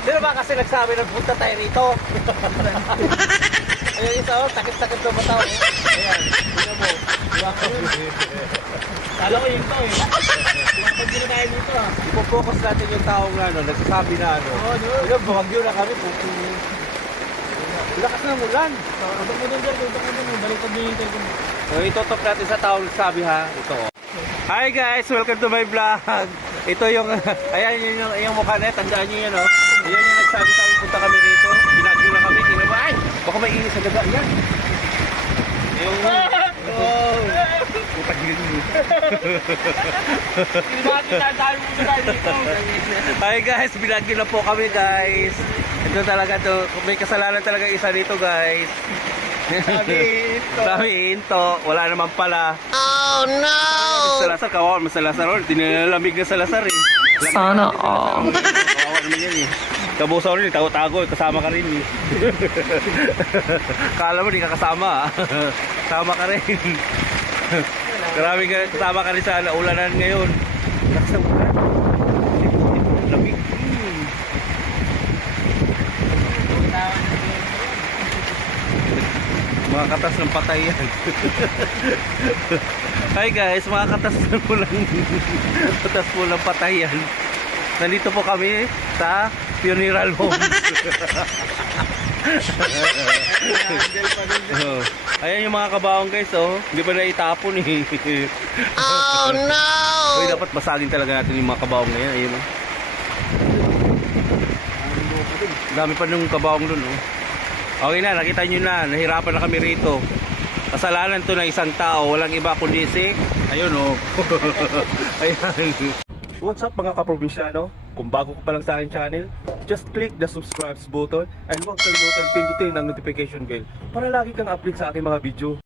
Sino ba kasi nagsabi na punta tayo rito? Ayun isa oh, takit-takit ng mata oh. Ayan, tingnan mo. Kala ko yun to eh. Pag hindi na tayo dito ah. Ipo-focus natin yung taong nagsasabi na ano. Oo, no. Ayun, bumagyo na kami. Lakas ng ulan. Abang mo dun, tutok mo dun. Baliktad din yung telepon mo. So, itutok natin sa taong nagsabi ha. Ito oh. Hi guys! Welcome to my vlog! Ito yung, ayan yung mukha na, tandaan nyo yan oh. Ayan yung nagsabi sa amin, punta kami rito. Binagyo na kami, tingnan mo, ay! Baka may inis sa daga, yan! Yung, oh! Putagin mo. Bakit tayo mo tayo dito? Hi guys, binagyo na po kami guys. Ito talaga to, may kasalanan talaga isa dito guys. Sabi into, wala naman pala. Oh no! Salasar, kawawa mo Salasar. Tinilamig na Salasar eh. Sana all. Kawawa naman yan eh. Kabusaw rin, tago-tago, kasama ka rin eh. Kala mo di ka kasama ah. Kasama ka rin. Maraming kasama ka rin sa ulanan ngayon. Lakas ng ulan. Lamig. Mga katas ng patay yan. Hi guys, mga katas ng ulan. Katas po ng patay yan. Nandito po kami sa funeral home. Oh. Ayan yung mga kabaong guys oh. Hindi pa na itapon eh. Oh no! Uy, dapat basagin talaga natin yung mga kabaong na yan. Ayun oh. Dami pa nung kabaong dun oh. Okay na, nakita nyo na, nahirapan na kami rito. Kasalanan to na isang tao, walang iba kundi si, ayun oh. Ayan. What's up mga kaprobinsyano? Kung bago ka pa lang sa aking channel, just click the subscribe button and huwag kalimutan pindutin ang notification bell para lagi kang update sa aking mga video.